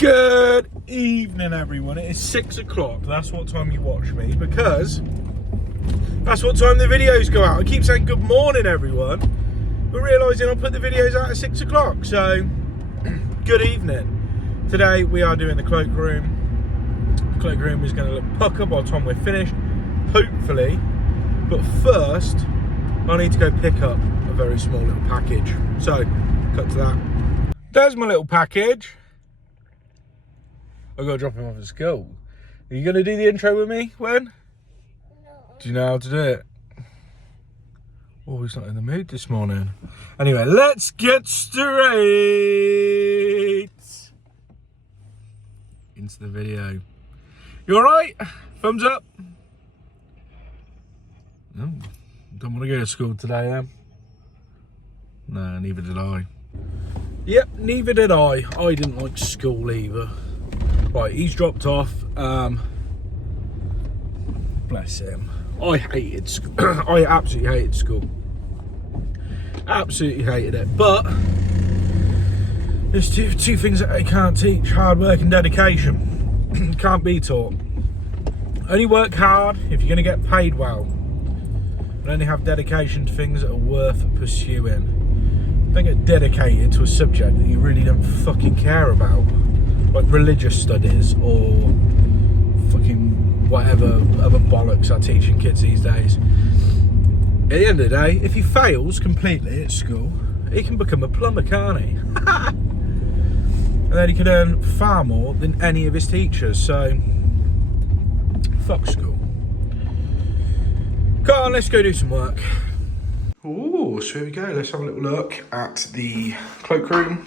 Good evening, everyone. It is 6 o'clock. That's what time you watch me, because that's what time the videos go out. I keep saying good morning, everyone, but realising I'll put the videos out at 6 o'clock. So, good evening. Today we are doing the cloakroom. The cloakroom is going to look pucker by the time we're finished, hopefully. But first, I need to go pick up a very small little package. So, cut to that. There's my little package. I've got to drop him off at school. Are you going to do the intro with me, Wen? No. Do you know how to do it? Oh, he's not in the mood this morning. Anyway, let's get straight into the video. You alright? Thumbs up? No, don't want to go to school today then. No, neither did I. Yep, neither did I. I didn't like school either. Right, he's dropped off. Bless him. I hated school. I absolutely hated school. Absolutely hated it. But there's two things that I can't teach: hard work and dedication. Can't be taught. Only work hard if you're going to get paid well. And only have dedication to things that are worth pursuing. Don't get dedicated to a subject that you really don't fucking care about. Like religious studies or fucking whatever other bollocks are teaching kids these days. At the end of the day, if he fails completely at school, he can become a plumber, can't he? And then he can earn far more than any of his teachers, so fuck school. Come on, let's go do some work. Oh, so here we go. Let's have a little look at the cloakroom.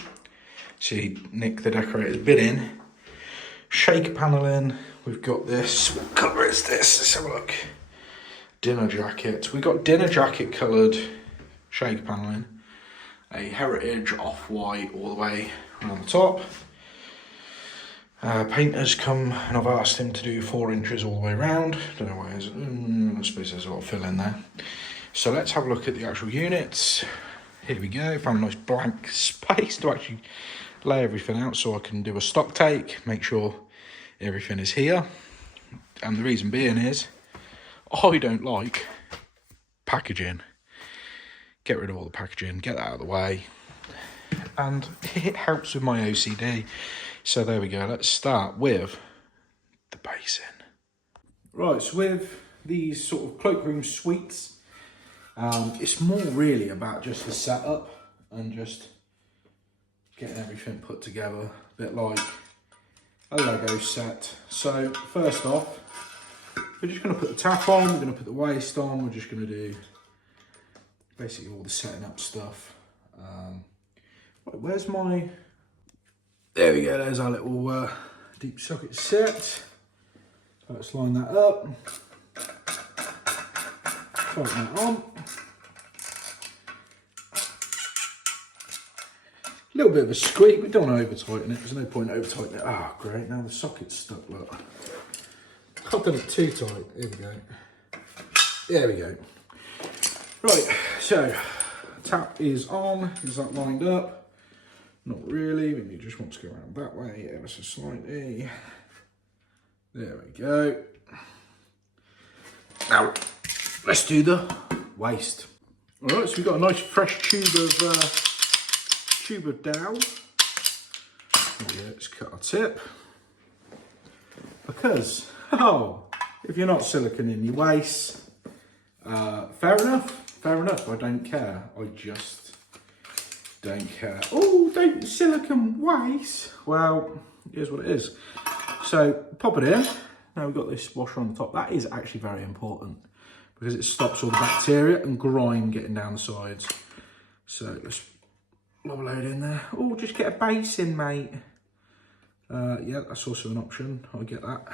See, Nick the decorator's bid in. Shaker panelling. We've got this. What colour is this? Let's have a look. Dinner jacket. We've got dinner jacket coloured shaker panelling. A heritage off-white all the way around the top. Painter's come and I've asked him to do 4 inches all the way around. Don't know why it is. I suppose there's a lot of fill in there. So let's have a look at the actual units. Here we go. Found a nice blank space to actually lay everything out so I can do a stock take, make sure everything is here. And the reason being is I don't like packaging. Get rid of all the packaging, get that out of the way, and it helps with my OCD. So there we go. Let's start with the basin. Right, so with these sort of cloakroom suites, it's more really about just the setup and just getting everything put together, a bit like a Lego set. So first off, we're just going to put the tap on, we're going to put the waste on, we're just going to do basically all the setting up stuff. Right, where's my... There we go, there's our little deep socket set. So let's line that up. Tighten that on. A little bit of a squeak, we don't want to over tighten it, there's no point over tightening it. Ah, great, now the socket's stuck, look. I've done it too tight, here we go. There we go. Right, so tap is on, is that lined up? Not really, maybe you just want to go around that way, ever so slightly. There we go. Now, let's do the waste. All right, so we've got a nice fresh tube of dowel. Yeah, let's cut our tip. Because, if you're not silicone in your waste, fair enough, I don't care. I just don't care. Oh, don't silicone waste. Well, here's what it is. So, pop it in. Now we've got this washer on the top. That is actually very important because it stops all the bacteria and grime getting down the sides. So, let's load in there. Oh, just get a basin, mate. Yeah, that's also an option. I get that.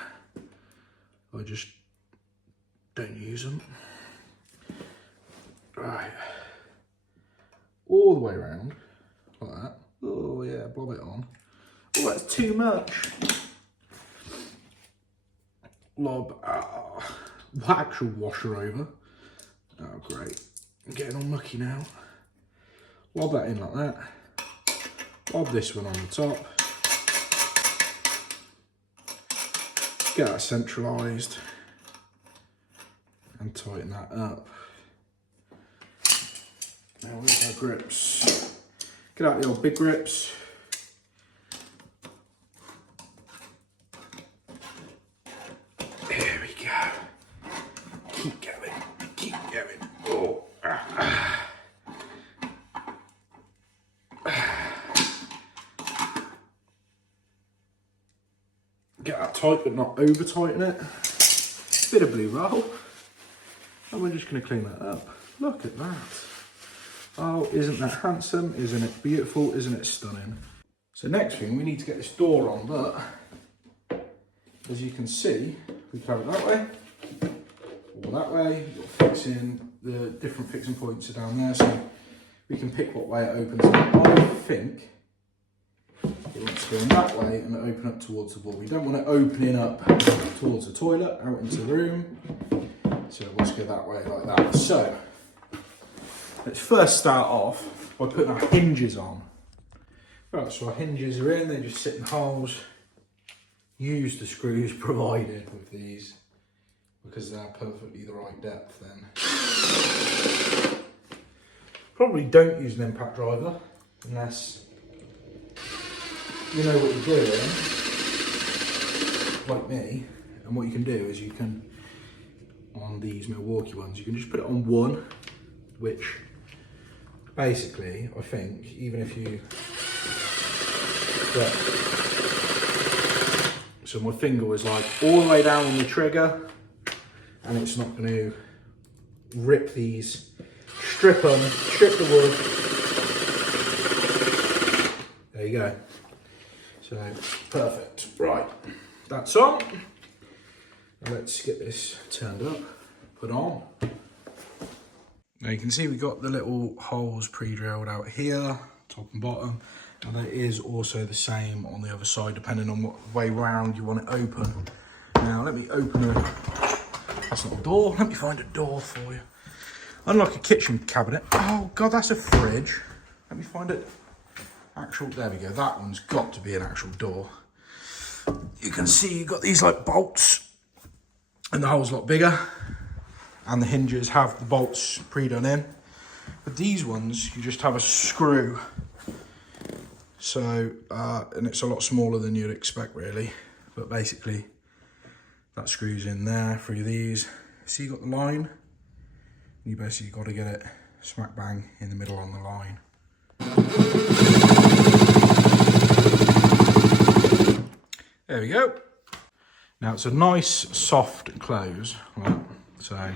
I just don't use them. Right. All the way around, like that. Oh yeah, blob it on. Oh, that's too much. Lob, actual washer over. Oh, great. I'm getting all mucky now. Lob that in like that. Lob this one on the top. get that centralised and tighten that up. Now with our grips, get out the old big grips. There we go. Keep going, keep going. Oh. Get that tight but not over tighten it. Bit of blue roll. And we're just going to clean that up. Look at that. Oh, isn't that handsome? Isn't it beautiful? Isn't it stunning? So next thing, we need to get this door on, but as you can see, we can have it that way or that way. You're fixing, the different fixing points are down there, so we can pick what way it opens up. I think it wants to go in that way and open up towards the wall. We don't want it opening up towards the toilet, out into the room. So it wants to go that way like that. So let's first start off by putting our hinges on. Right, so our hinges are in, they just sit in holes. Use the screws provided with these because they're perfectly the right depth then. Probably don't use an impact driver unless you know what you're doing, like me. And what you can do is you can, on these Milwaukee ones, you can just put it on one, which basically, I think, even if you, so my finger was like all the way down on the trigger and it's not going to rip these, strip the wood. There you go. So, perfect. Right, that's on. Let's get this turned up, put on. Now you can see we've got the little holes pre-drilled out here, top and bottom. And it is also the same on the other side, depending on what way round you want it open. Now let me open that's not a door, let me find a door for you. Unlike a kitchen cabinet. Oh God, that's a fridge. Let me find it. Actual, there we go, that one's got to be an actual door. You can see you've got these like bolts and the hole's a lot bigger and the hinges have the bolts pre-done in. But these ones, you just have a screw. So, and it's a lot smaller than you'd expect really. But basically, that screws in there through these. See, you got the line. You basically got to get it smack bang in the middle on the line. There we go. Now it's a nice soft close, right? So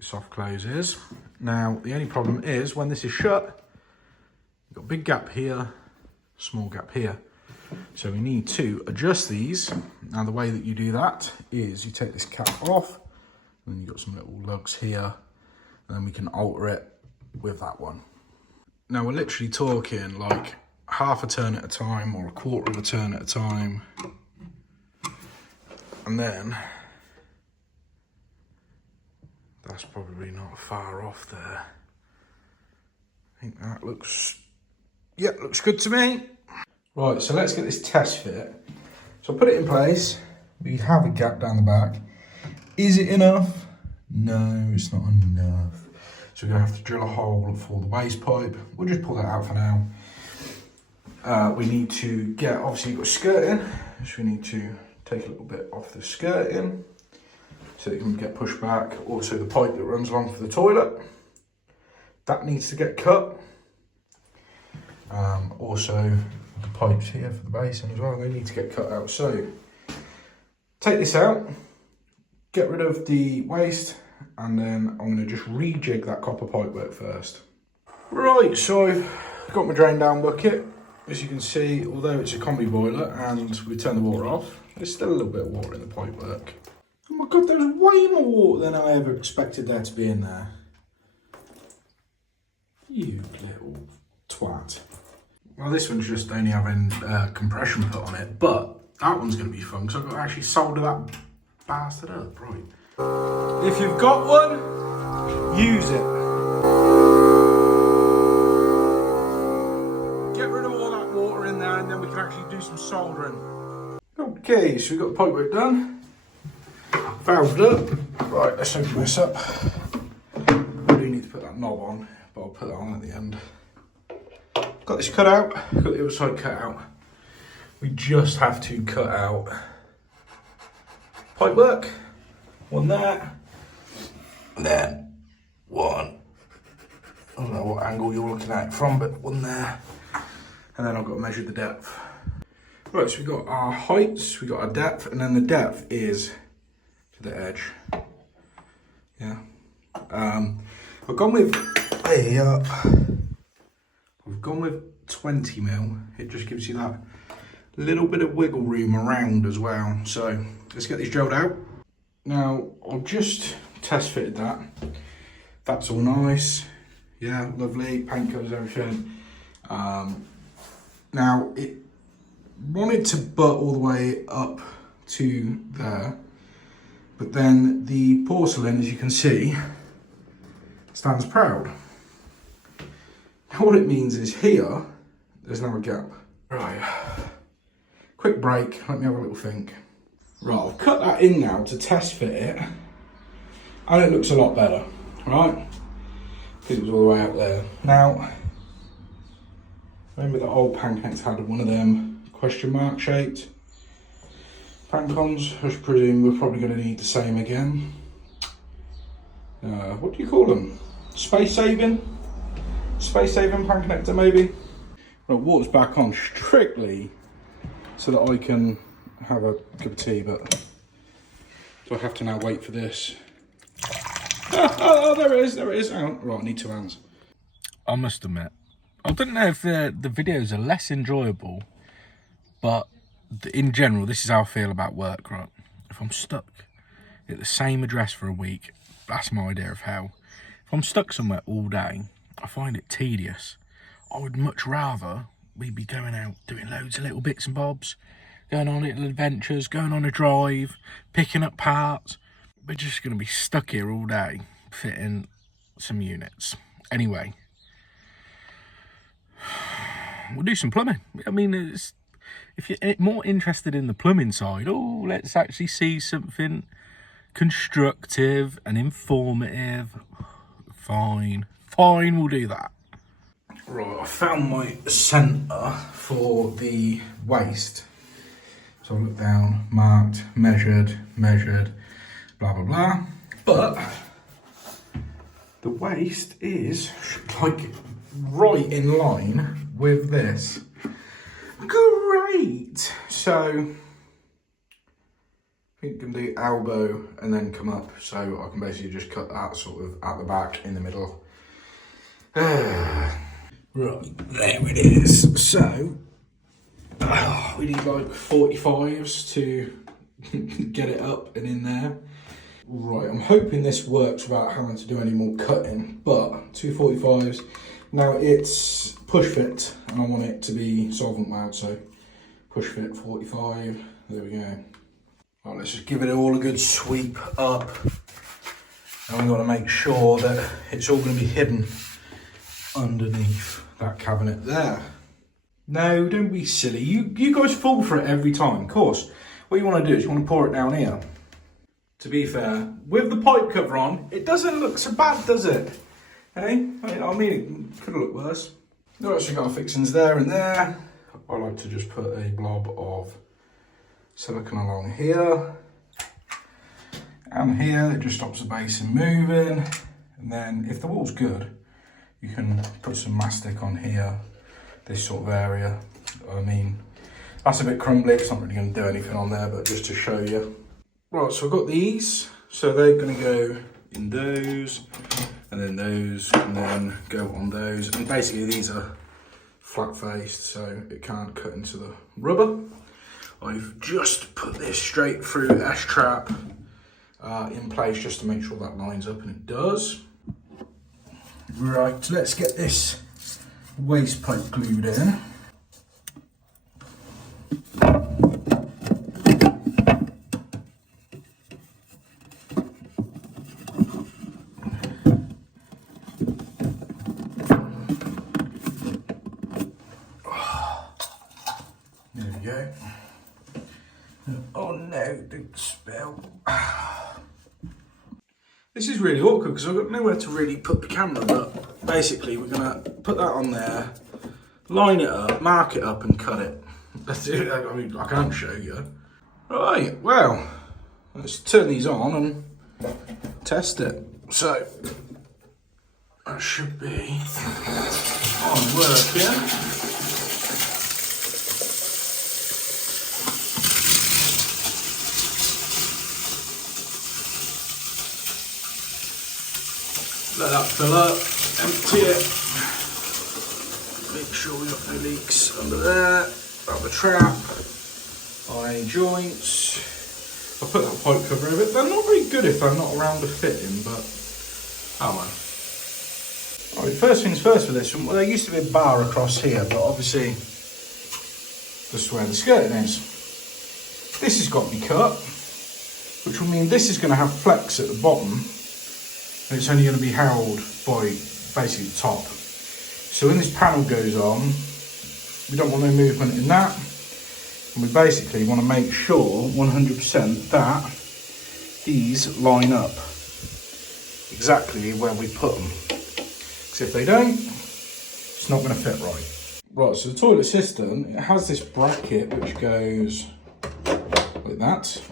soft close is. Now the only problem is when this is shut, you've got a big gap here, small gap here. So we need to adjust these. Now the way that you do that is you take this cap off, and then you've got some little lugs here, and then we can alter it with that one. Now we're literally talking like half a turn at a time or a quarter of a turn at a time. And then, that's probably not far off there. I think that looks, yeah, looks good to me. Right, so let's get this test fit. So I'll put it in place. We have a gap down the back. Is it enough? No, it's not enough. So we're gonna have to drill a hole for the waste pipe. We'll just pull that out for now. We need to get, obviously you've got skirting, so we need to take a little bit off the skirting so it can get pushed back. Also the pipe that runs along for the toilet, that needs to get cut. Also the pipes here for the basin as well, they need to get cut out. So take this out, get rid of the waste, and then I'm going to just rejig that copper pipework first. Right, so I've got my drain down bucket. As you can see, although it's a combi boiler and we turn the water off, there's still a little bit of water in the pipework. Oh my God, there's way more water than I ever expected there to be in there. You little twat. Well, this one's just only having compression put on it, but that one's going to be fun because I've got to actually solder that bastard up, right? If you've got one, use it. Get rid of all that water in there and then we can actually do some soldering. Oh Okay, so we've got the pipework done, valved up. Right, let's open this up. I do need to put that knob on, but I'll put that on at the end. Got this cut out, got the other side cut out. We just have to cut out pipework, one there, and then one, I don't know what angle you're looking at it from, but one there, and then I've got to measure the depth. Right, so we've got our heights, we've got our depth, and then the depth is to the edge. Yeah. I've gone with, we've gone with 20 mil. It just gives you that little bit of wiggle room around as well. So let's get this drilled out. Now, I've just test fitted that. That's all nice. Yeah, lovely, paint covers everything. Now, it wanted to butt all the way up to there, but then the porcelain, as you can see, stands proud. Now what it means is here, there's now a gap. Right, quick break, let me have a little think. Right, I've cut that in now to test fit it, and it looks a lot better, right? Because it was all the way up there. Now, remember the old pancakes had one of them question mark shaped pancons? I presume we're probably going to need the same again. What do you call them? Space saving? Space saving pan connector maybe? Right, water's back on strictly so that I can have a cup of tea, but do I have to now wait for this? Oh, there it is, there it is. Hang on. Right, I need 2 hands. I must admit, I don't know if the videos are less enjoyable, but in general, this is how I feel about work, right? If I'm stuck at the same address for a week, that's my idea of hell. If I'm stuck somewhere all day, I find it tedious. I would much rather we be going out, doing loads of little bits and bobs, going on little adventures, going on a drive, picking up parts. We're just going to be stuck here all day, fitting some units. Anyway, we'll do some plumbing. I mean, if you're more interested in the plumbing side, oh, let's actually see something constructive and informative. Fine, we'll do that. Right, I found my centre for the waist. So I looked down, marked, measured, blah, blah, blah. But the waist is like right in line with this. Great. So I think you can do elbow and then come up. So I can basically just cut that sort of at the back in the middle. Right, there it is. So we need like 45s to get it up and in there. Right, I'm hoping this works without having to do any more cutting, but 2 45s. Now it's push fit and I want it to be solvent mount, so push fit 45, there we go. Right, let's just give it all a good sweep up. And we've got to make sure that it's all going to be hidden underneath that cabinet there. No, don't be silly. You guys fall for it every time. Of course, what you want to do is you want to pour it down here. To be fair, with the pipe cover on, it doesn't look so bad, does it? Hey? I mean, it could have looked worse. We've actually got our fixings there and there. I like to just put a blob of silicone along here. And here, it just stops the basin moving. And then, if the wall's good, you can put some mastic on here, this sort of area. I mean, that's a bit crumbly, it's not really going to do anything on there, but just to show you. Right, so I've got these, so they're going to go in those, and then go on those. And basically these are flat faced, so it can't cut into the rubber. I've just put this straight through S-trap in place just to make sure that lines up, and it does. Right, let's get this waste pipe glued in. Oh no, don't spill. This is really awkward because I've got nowhere to really put the camera, but basically we're gonna put that on there, line it up, mark it up and cut it. That's it. I mean, I can't show you. Right, well, let's turn these on and test it. So, that should be on working. Let that fill up, empty it. Make sure we've got no leaks under there, out the trap, on any joints. I'll put that pipe cover over it. They're not very good if they're not around the fitting, but oh well. Alright, first things first with this one, well, there used to be a bar across here, but obviously that's where the skirting is. This has got to be cut, which will mean this is going to have flex at the bottom. And it's only going to be held by basically the top. So when this panel goes on, we don't want no movement in that. And we basically want to make sure 100% that these line up exactly where we put them. Because if they don't, it's not going to fit right. Right, so the toilet cistern, it has this bracket which goes like that.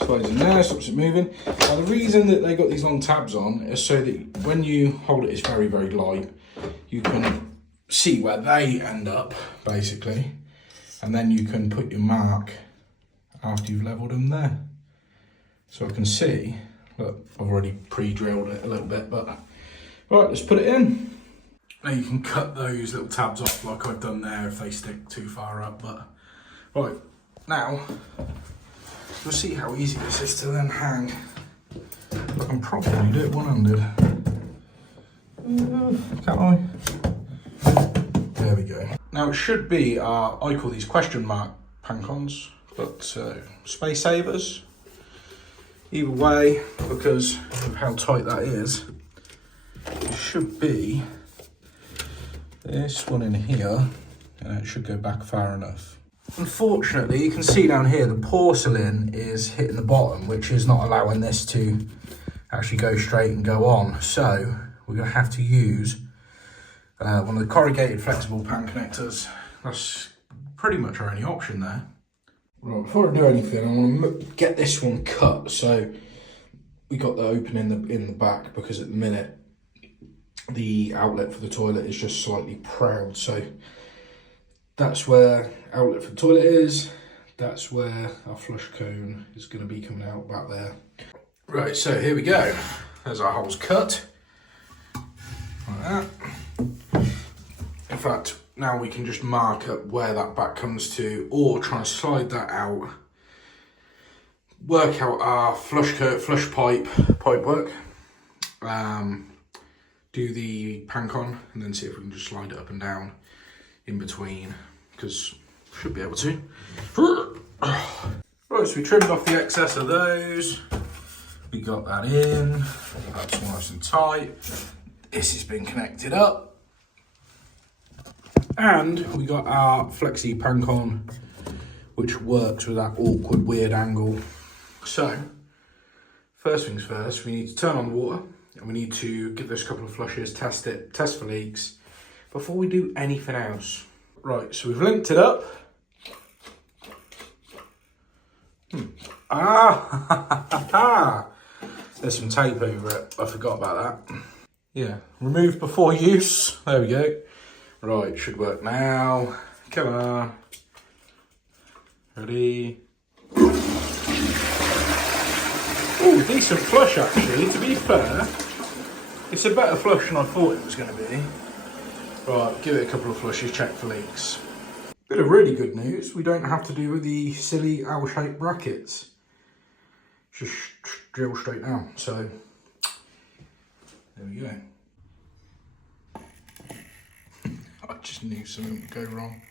Slides in there, stops it moving. Now the reason that they got these long tabs on is so that when you hold it, it's very, very light. You can see where they end up, basically. And then you can put your mark after you've levelled them there. So I can see, look, I've already pre-drilled it a little bit, but right, let's put it in. Now you can cut those little tabs off like I've done there if they stick too far up, but right, now you'll see how easy this is to then hang. I can probably do it one-handed. Can't I? There we go. Now it should be our, I call these question mark pancons, but space savers. Either way, because of how tight that is, it should be this one in here, and it should go back far enough. Unfortunately, you can see down here the porcelain is hitting the bottom, which is not allowing this to actually go straight and go on. So we're going to have to use one of the corrugated flexible pan connectors. That's pretty much our only option there. Right, before I do anything, I want to get this one cut. So we got the opening in the back because at the minute the outlet for the toilet is just slightly proud. So that's where outlet for the toilet is. That's where our flush cone is going to be coming out back there. Right, so here we go. There's our holes cut. Like that. In fact, now we can just mark up where that back comes to, or try and slide that out. Work out our flush pipe work. Do the pancon and then see if we can just slide it up and down in between, because should be able to. Right, so we trimmed off the excess of those. We got that in. That's nice and tight. This has been connected up. And we got our flexi pancon, which works with that awkward, weird angle. So, first things first, we need to turn on the water and we need to give this a couple of flushes, test it, test for leaks before we do anything else. Right, so we've linked it up. There's some tape over it. I forgot about that. Yeah, remove before use. There we go. Right, should work now. Come on. Ready? Oh, decent flush actually, to be fair. It's a better flush than I thought it was going to be. Right, give it a couple of flushes, check for leaks. Bit of really good news, we don't have to do with the silly L-shaped brackets. Just drill straight down, so there we go. I just knew something would go wrong.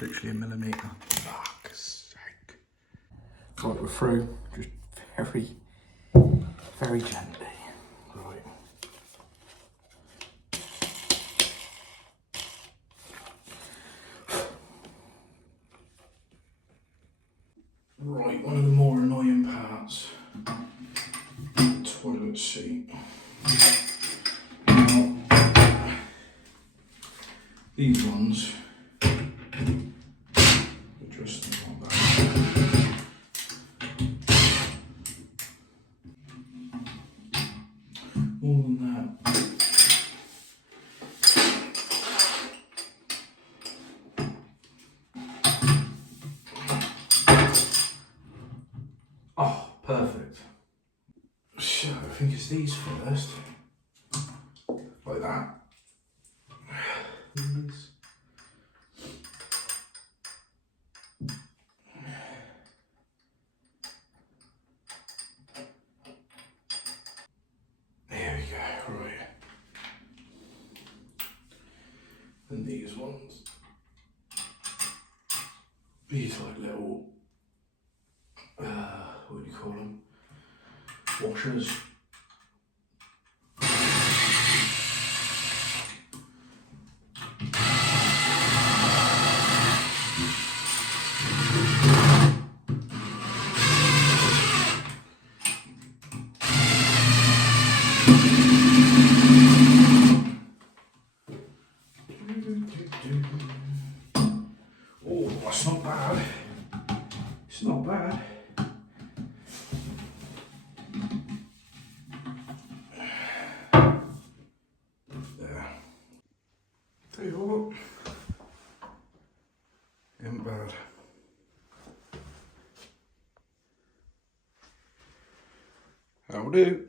Literally a millimetre. Fuck's sake. Right, we're through, just very, very gently. Right. Right, one of the more annoying parts, toilet seat. Now, these ones, adjust them like that. More than that. Oh, perfect. So I think it's these first, like that. These. There we go, right. And these ones, these like little, what do you call them? Washers. Oh, that's not bad. It's not bad. There. Tell you what, ain't bad. That'll do.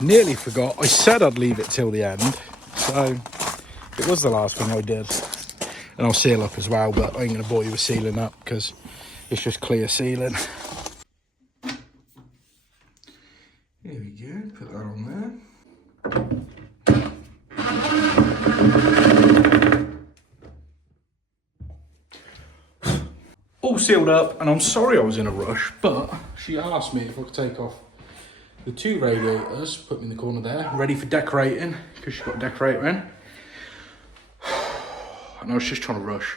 Nearly forgot. I said I'd leave it till the end, so it was the last thing I did. And I'll seal up as well, but I ain't going to bore you with sealing up because it's just clear sealing. Here we go, put that on there. All sealed up, and I'm sorry I was in a rush, but she asked me if I could take off the two radiators, put them in the corner there, ready for decorating, because she's got a decorator in. And I was just trying to rush,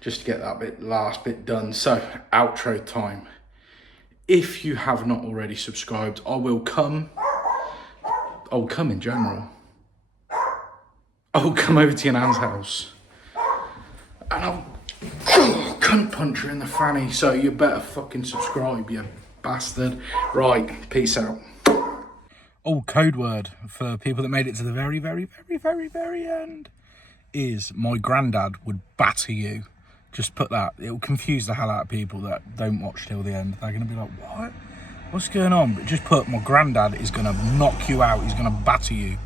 just to get that last bit done. So, outro time. If you have not already subscribed, I'll come in general. I'll come over to your nan's house, and I'll cunt punch her in the fanny, so you better fucking subscribe, you bastard. Right, peace out. Oh, code word for people that made it to the very, very, very, very, very end is my granddad would batter you. Just put that. It'll confuse the hell out of people that don't watch till the end. They're going to be like, what? What's going on? But just put, my granddad is going to knock you out. He's going to batter you.